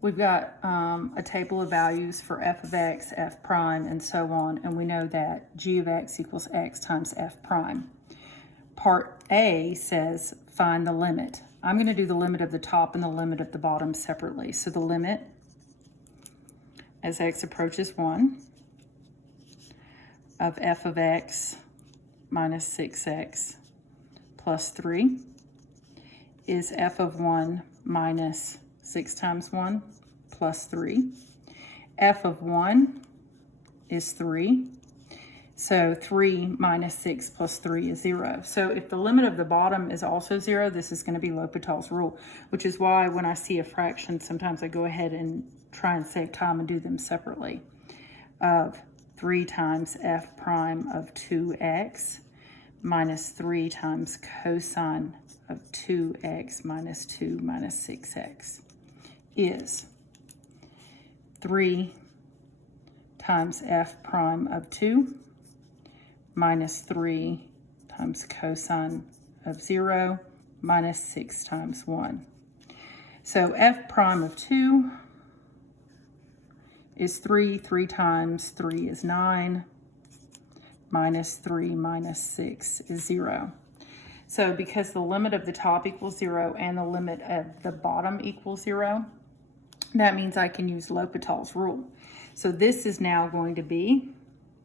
We've got a table of values for f of x, f prime, and so on, and we know that g of x equals x times f prime. Part A says find the limit. I'm going to do the limit of the top and the limit of the bottom separately. So the limit as x approaches 1 of f of x minus 6x plus 3 is f of 1 minus 6 times 1 plus 3. F of 1 is 3. So 3 minus 6 plus 3 is 0. So if the limit of the bottom is also 0, this is going to be L'Hopital's rule, which is why when I see a fraction, sometimes I go ahead and try and save time and do them separately. Of 3 times f prime of 2x minus 3 times cosine of 2x minus 2 minus 6x is 3 times f prime of 2 minus 3 times cosine of 0 minus 6 times 1. So f prime of 2 is 3. 3 times 3 is 9. Minus 3 minus 6 is 0. So because the limit of the top equals 0 and the limit of the bottom equals 0, that means I can use L'Hopital's rule. So this is now going to be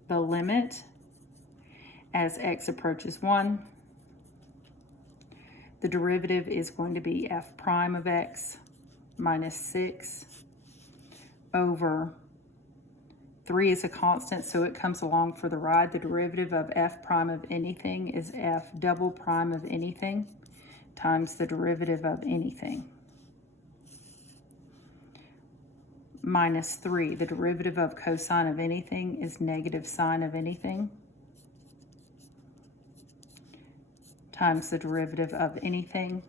the limit as x approaches 1. The derivative is going to be f prime of x minus 6 over 3 is a constant, so it comes along for the ride. The derivative of f prime of anything is f double prime of anything times the derivative of anything. Minus 3, the derivative of cosine of anything is negative sine of anything times the derivative of anything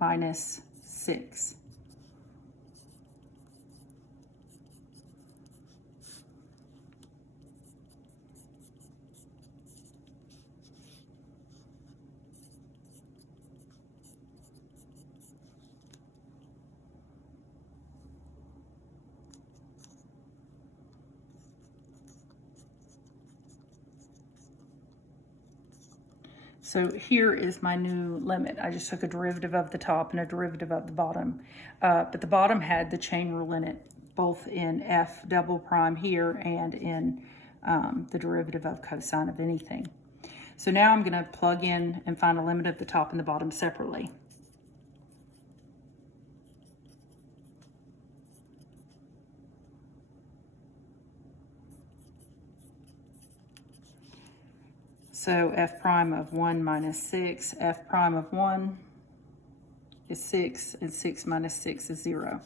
minus 6. So here is my new limit. I just took a derivative of the top and a derivative of the bottom. But the bottom had the chain rule in it, both in f double prime here and in the derivative of cosine of anything. So now I'm going to plug in and find a limit of the top and the bottom separately. So f prime of 1 minus 6, f prime of 1 is 6, and 6 minus 6 is 0.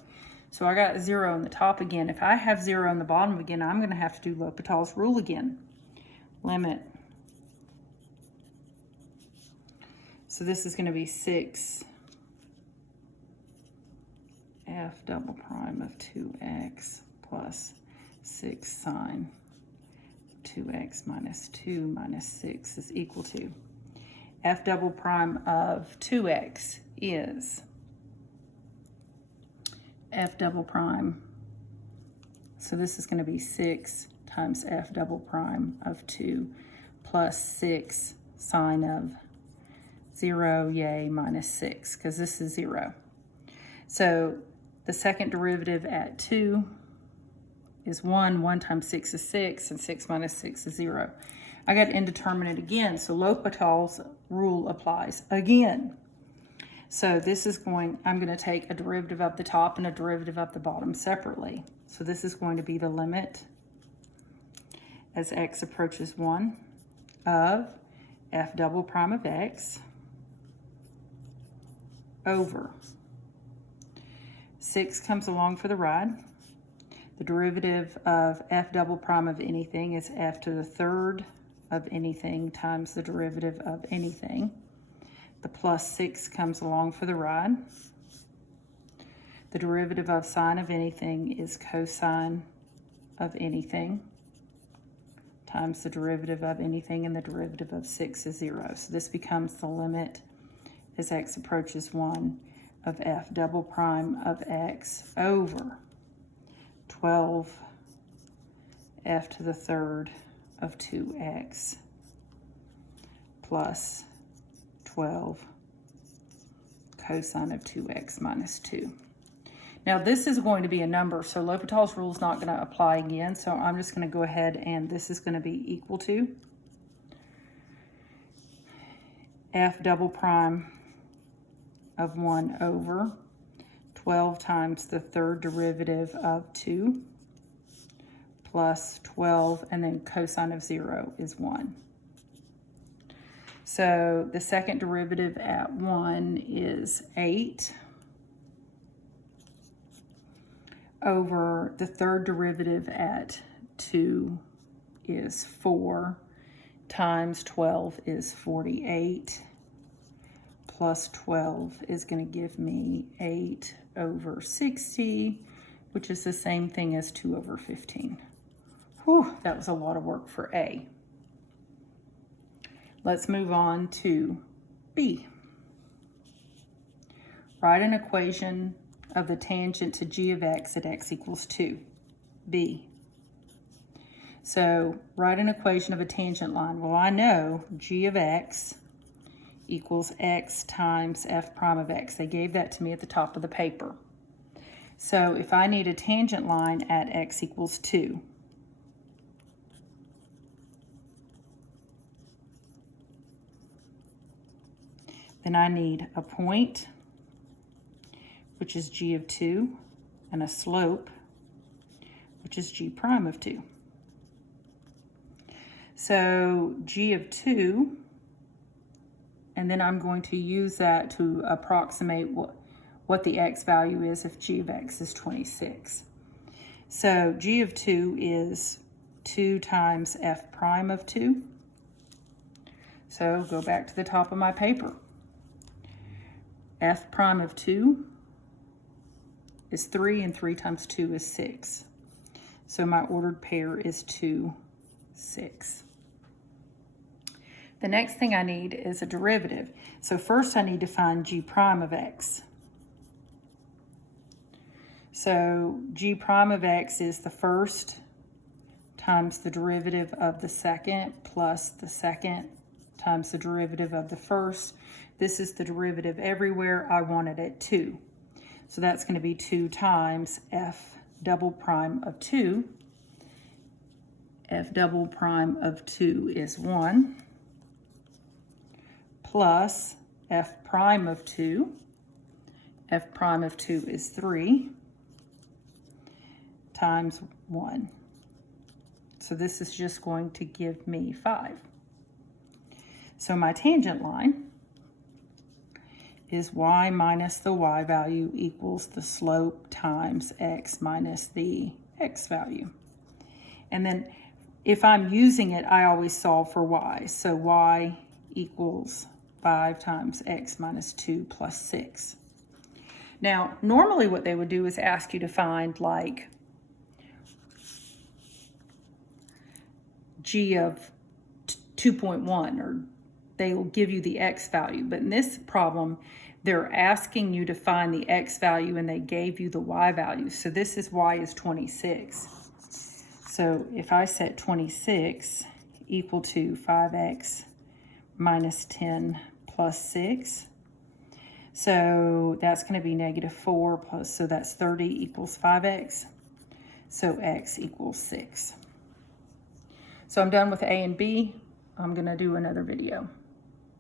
So I got 0 on the top again. If I have 0 on the bottom again, I'm going to have to do L'Hopital's rule again. Limit. So this is going to be 6 f double prime of 2x plus 6 sine 2x minus 2 minus 6 is equal to f double prime of 2x is f double prime. So this is going to be 6 times f double prime of 2 plus 6 sine of 0, yay, minus 6, because this is 0. So the second derivative at 2 is 1. 1 times 6 is 6, and 6 minus 6 is 0. I got indeterminate again, so L'Hopital's rule applies again. So this is I'm going to take a derivative of the top and a derivative of the bottom separately. So this is going to be the limit as x approaches 1 of f double prime of x over 6 comes along for the ride. The derivative of f double prime of anything is f to the third of anything times the derivative of anything. The plus 6 comes along for the ride. The derivative of sine of anything is cosine of anything times the derivative of anything, and the derivative of 6 is 0. So this becomes the limit as x approaches 1 of f double prime of x over 12 f to the third of 2x plus 12 cosine of 2x minus 2. Now this is going to be a number, so L'Hopital's rule is not going to apply again, so I'm just going to go ahead and this is going to be equal to f double prime of 1 over 12 times the third derivative of 2 plus 12, and then cosine of 0 is 1. So the second derivative at 1 is 8 over the third derivative at 2 is 4 times 12 is 48 plus 12 is going to give me 8 over 60, which is the same thing as 2 over 15. Whew, that was a lot of work for A. Let's move on to B. Write an equation of the tangent to g of x at x equals 2. B. So write an equation of a tangent line. Well, I know g of x equals x times f prime of x. They gave that to me at the top of the paper. So if I need a tangent line at x equals 2, then I need a point, which is g of 2, and a slope, which is g prime of 2. So g of 2, and then I'm going to use that to approximate what the x value is if g of x is 26. So g of 2 is 2 times f prime of 2. So go back to the top of my paper. F prime of 2 is 3, and 3 times 2 is 6. So my ordered pair is 2, 6. The next thing I need is a derivative. So first I need to find g prime of x. So g prime of x is the first times the derivative of the second plus the second times the derivative of the first. This is the derivative everywhere. I want it at 2. So that's going to be 2 times f double prime of 2. F double prime of 2 is 1 plus f prime of 2. F prime of 2 is 3 times 1. So this is just going to give me 5. So my tangent line is y minus the y value equals the slope times x minus the x value. And then if I'm using it, I always solve for y. So y equals 5 times x minus 2 plus 6. Now, normally what they would do is ask you to find like g of 2.1, or they will give you the x value. But in this problem, they're asking you to find the x value and they gave you the y value. So this is y is 26. So if I set 26 equal to 5x minus 10 plus 6, so that's going to be negative 4 plus, so that's 30 equals 5x. So x equals 6. So I'm done with A and B. I'm going to do another video.